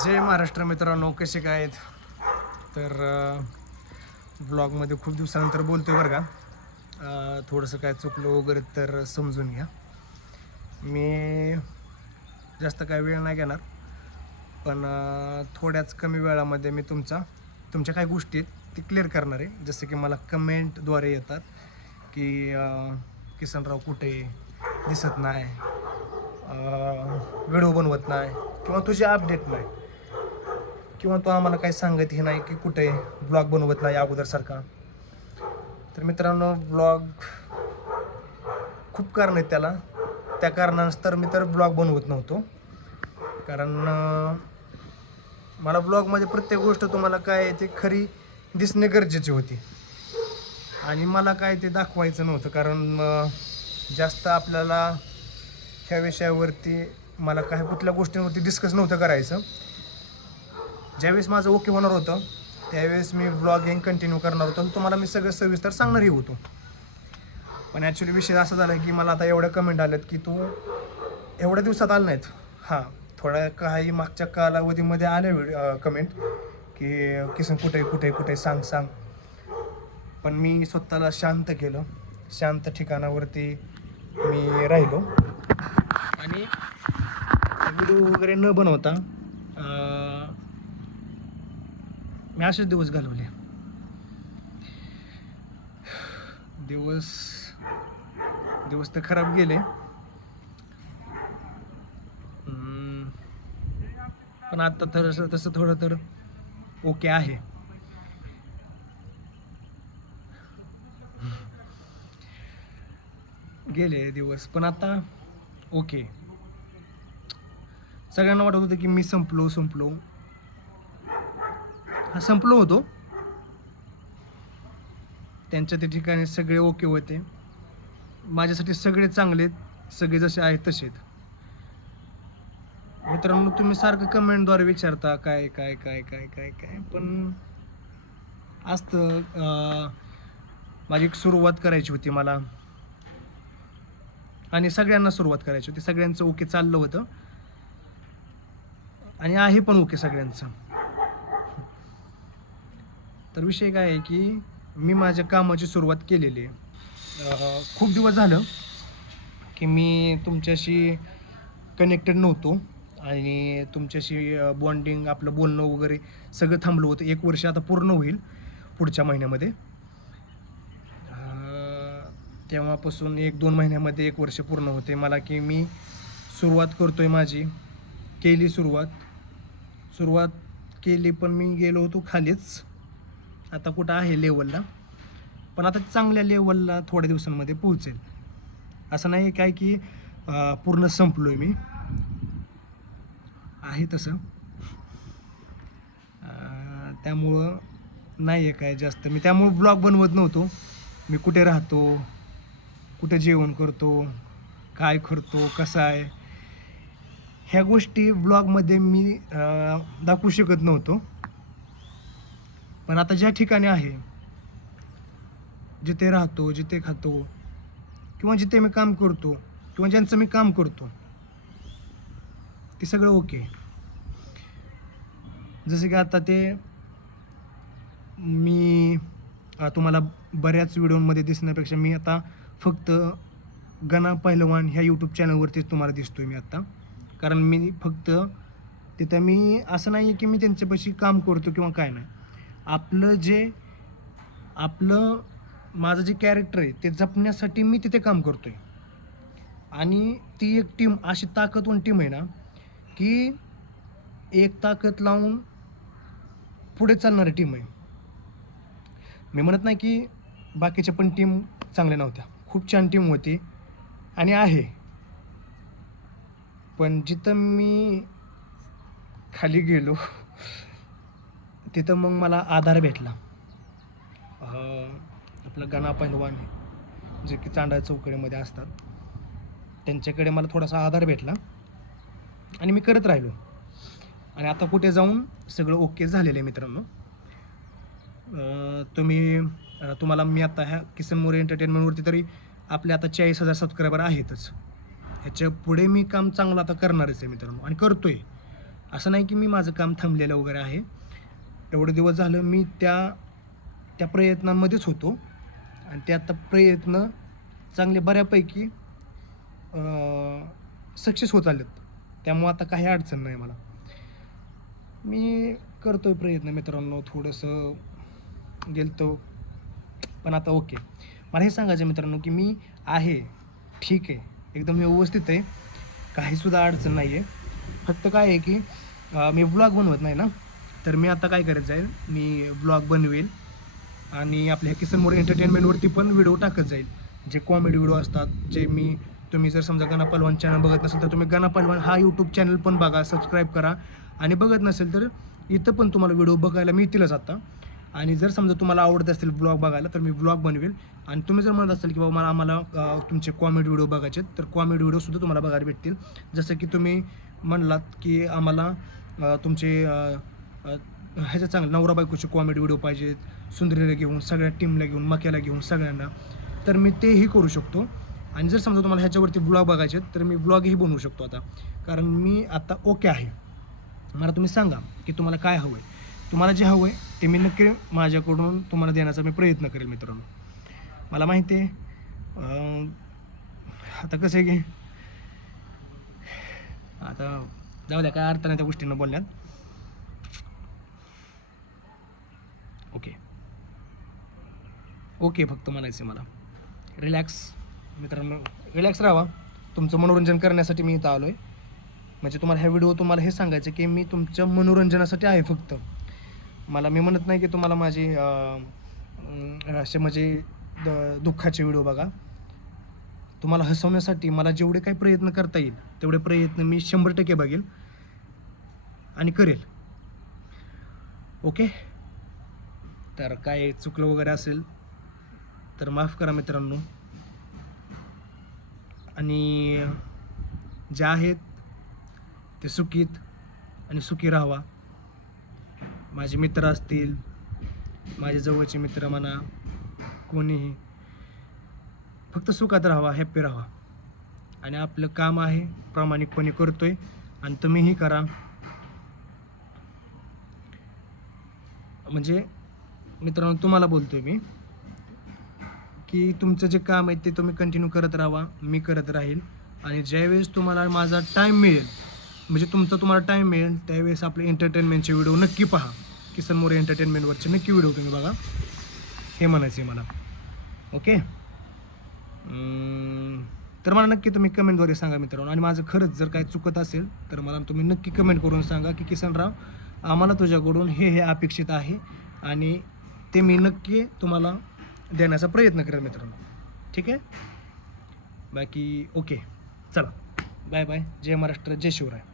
जय महाराष्ट्र मित्रांनो कसे काय आहेत? तर ब्लॉगमध्ये खूप दिवसानंतर बोलतोय बरं का. थोडंसं काय चुकलं वगैरे तर समजून घ्या. मी जास्त काय वेळ नाही घेणार पण थोड्याच कमी वेळामध्ये मी तुमचा तुमच्या काय गोष्टी आहेत ती क्लिअर करणार आहे. जसं की मला कमेंटद्वारे येतात की किसनराव कुठे दिसत नाही. व्हिडिओ बनवत नाही. किंवा तुझे अपडेट नाही. किंवा तो आम्हाला काही सांगत हे नाही की कुठे ब्लॉग बनवत नाही अगोदरसारखा तर मित्रांनो ब्लॉग खूप कारण आहेत त्याला. त्या कारणानंतर मी तर ब्लॉग बनवत नव्हतो. कारण मला ब्लॉगमध्ये प्रत्येक गोष्ट तुम्हाला काय आहे ते खरी दिसणे गरजेची होती. आणि मला काय ते दाखवायचं नव्हतं. कारण जास्त आपल्याला ह्या विषयावरती मला काही कुठल्या गोष्टींवरती डिस्कस नव्हतं करायचं. ज्यावेळेस माझं ओके होणार होतं त्यावेळेस मी ब्लॉगिंग कंटिन्यू करणार होतो आणि तुम्हाला मी सगळं सविस्तर सांगणारही होतो. पण ॲक्च्युली विषय असा झाला की मला आता एवढ्या कमेंट आल्यात की तू एवढ्या दिवसात आला नाहीत. हां थोड्या काही मागच्या कालावधीमध्ये आल्या व्हिडिओ कमेंट की किसन कुठे कुठे कुठे सांग सांग. पण मी स्वतःला शांत केलं. शांत ठिकाणावरती मी राहिलो. आणि व्हिडिओ वगैरे न बनवता मी असेच दिवस घालवले. दिवस दिवस तर खराब गेले. पण आता तर तसं थोडं तर ओके आहे. गेले दिवस पण आता ओके. सगळ्यांना वाटत होतं की मी संपलो संपलो. हा संपलो होतो. त्यांच्या त्या ठिकाणी सगळे ओके होते. माझ्यासाठी सगळे चांगले आहेत, सगळे जसे आहेत तसेच मित्रांनो तुम्ही सारखं कमेंटद्वारे विचारता काय काय काय काय काय काय पण असतं माझी एक सुरुवात करायची होती मला. आणि सगळ्यांना सुरुवात करायची होती. सगळ्यांचं ओके चाललं होतं. आणि आहे पण ओके सगळ्यांचं. तर विषय काय आहे की मी माझ्या कामाची सुरुवात केलेली आहे. खूप दिवस झालं की मी तुमच्याशी कनेक्टेड नव्हतो आणि तुमच्याशी बॉन्डिंग आपलं बोलणं वगैरे सगळं थांबलं होतं. एक वर्ष आता पूर्ण होईल पुढच्या महिन्यामध्ये. तेव्हापासून एक दोन महिन्यामध्ये एक वर्ष पूर्ण होते. मला की मी सुरुवात करतोय माझी. केली सुरुवात. सुरुवात केली पण मी गेलो होतो खालीच. आता कुठं आहे लेवलला पण आता चांगल्या लेवलला थोड्या दिवसांमध्ये पोहोचेल. असं नाही काय की पूर्ण संपलो आहे मी. आहे तसं. त्यामुळं नाही आहे काय जास्त. मी त्यामुळं ब्लॉग बनवत नव्हतो. मी कुठे राहतो कुठे जेवण करतो काय करतो कसं आहे ह्या गोष्टी ब्लॉगमध्ये मी दाखवू शकत नव्हतो. पण आता ज्या ठिकाणी आहे जिथे राहतो जिथे खातो किंवा जिथे मी काम करतो किंवा ज्यांचं मी काम करतो ते सगळं ओके. जसं की आता ते मी तुम्हाला बऱ्याच व्हिडिओमध्ये दिसण्यापेक्षा मी आता फक्त गणा पहिलवान ह्या यूट्यूब चॅनलवरतीच तुम्हाला दिसतोय मी आता. कारण मी फक्त तिथं मी असं नाही आहे की मी त्यांच्यापाशी काम करतो किंवा काय नाही. आपलं जे आपलं माझं जे कॅरेक्टर आहे ते जपण्यासाठी मी तिथे काम करतो आहे आणि ती एक टीम अशी ताकदवान टीम आहे ना की एक ताकद लावून पुढे चालणारी टीम आहे. मी म्हणत नाही की बाकीच्या पण टीम चांगल्या नव्हत्या. खूप छान टीम होती आणि आहे. पण जिथं मी खाली गेलो तिथं मग मला आधार भेटला. आपलं गणा पैलवान जे की चांडा चौकडीमध्ये असतात. त्यांच्याकडे मला थोडासा आधार भेटला. आणि मी करत राहिलो. आणि आता कुठे जाऊन सगळं ओके झालेलं आहे मित्रांनो. तुम्ही तुम्हाला मी आता ह्या किसन मोरे एंटरटेनमेंटवरती तरी आपले आता चाळीस हजार सबस्क्रायबर आहेतच. ह्याच्या पुढे मी काम चांगलं आता करणारच आहे मित्रांनो. आणि करतोय. असं नाही की मी माझं काम थांबलेलं वगैरे आहे. एवढे दिवस झालं मी त्या त्या प्रयत्नांमध्येच होतो. आणि ते आता प्रयत्न चांगले बऱ्यापैकी सक्सेस होत आलेत. त्यामुळं आता काही अडचण नाही मला. मी करतो आहे प्रयत्न मित्रांनो थोडंसं गेलतो. पण आता ओके. मला हे सांगायचं मित्रांनो की मी आहे. ठीक आहे. एकदम व्यवस्थित आहे. काहीसुद्धा अडचण नाही आहे फक्त काय आहे की मी ब्लॉग बनवत नाही ना. तर मी आता काय करत जाईल मी ब्लॉग बनवेल आणि आपल्या किसन मोर एंटरटेनमेंटवरती पण व्हिडिओ टाकत जाईल. जे कॉमेडी व्हिडिओ असतात जे मी तुम्ही जर समजा गणा पलवान चॅनल बघत नसेल तर तुम्ही गणा पलवान हा यूट्यूब चॅनल पण बघा सबस्क्राईब करा. आणि बघत नसेल तर इथं पण तुम्हाला व्हिडिओ बघायला मिळतीलच आता. आणि जर समजा तुम्हाला आवडत असतील ब्लॉग बघायला तर मी ब्लॉग बनवेल. आणि तुम्ही जर म्हणत असाल की बाबा मला आम्हाला तुमचे कॉमेडी व्हिडिओ बघायचे आहेत, तर कॉमेडी व्हिडिओसुद्धा तुम्हाला बघायला भेटतील. जसं की तुम्ही म्हणलात की आम्हाला तुमचे ह्याच्या चांगलं नवरा बायकोचे कॉमेडी व्हिडिओ पाहिजेत सुंदरीला घेऊन सगळ्या टीमला घेऊन मक्याला घेऊन सगळ्यांना. तर मी तेही करू शकतो. आणि जर समजा तुम्हाला ह्याच्यावरती ब्लॉग बघायचे आहेत, तर मी ब्लॉगही बनवू शकतो आता. कारण मी आता ओके आहे. मला तुम्ही सांगा की तुम्हाला काय हवं आहे तुम्हाला जे हवं आहे ते मी नक्की माझ्याकडून तुम्हाला देण्याचा मी प्रयत्न करेल मित्रांनो. मला माहिती आहे आता कसं आहे की आता जाऊ द्या काय अर्थ नाही त्या गोष्टींना बोलण्यात. ओके. ओके फक्त म्हणायचं आहे मला. रिलॅक्स मित्रांनो. रिलॅक्स राहा तुमचं मनोरंजन करण्यासाठी मी इथं आलो आहे म्हणजे तुम्हाला ह्या व्हिडिओ तुम्हाला हे सांगायचं की मी तुमच्या मनोरंजनासाठी आहे फक्त. मला मी म्हणत नाही की तुम्हाला माझे असे म्हणजे द दुःखाचे व्हिडिओ बघा. तुम्हाला हसवण्यासाठी मला जेवढे काही प्रयत्न करता येईल तेवढे प्रयत्न मी शंभर टक्के बघेल आणि करेल. ओके? तर काय चुकलं वगैरे असेल तर माफ करा मित्रांनो. आणि जे आहेत ते सुखीत आणि सुखी राहावा. माझे मित्र असतील माझे जवळचे मित्र म्हणा कोणीही फक्त सुखात राहावा हॅप्पी राहावा. आणि आपलं काम आहे प्रामाणिकपणे करतोय आणि तुम्हीही करा. म्हणजे मित्रांनो तुम्हाला बोलतोय मी. की तुमचं जे काम आहे ते तुम्ही कंटिन्यू करत राहा मी करत राहील. आणि ज्यावेळेस तुम्हाला माझा टाईम मिळेल म्हणजे तुमचा तुम्हाला टाईम मिळेल त्यावेळेस आपले एंटरटेनमेंटचे व्हिडिओ नक्की पहा. किसन मोरे एंटरटेनमेंटवरचे नक्की व्हिडिओ तुम्ही बघा. हे म्हणायचं आहे मला ओके तर मला नक्की तुम्ही कमेंटद्वारे सांगा मित्रांनो. आणि माझं खरंच जर काही चुकत असेल तर मला तुम्ही नक्की कमेंट करून सांगा की किसनराव आम्हाला तुझ्याकडून हे हे अपेक्षित आहे. आणि ते मी नक्की तुम्हाला देण्याचा प्रयत्न करेल मित्रांनो. ठीक आहे? बाकी ओके. चला. Bye bye. जय महाराष्ट्र जय शिवराय.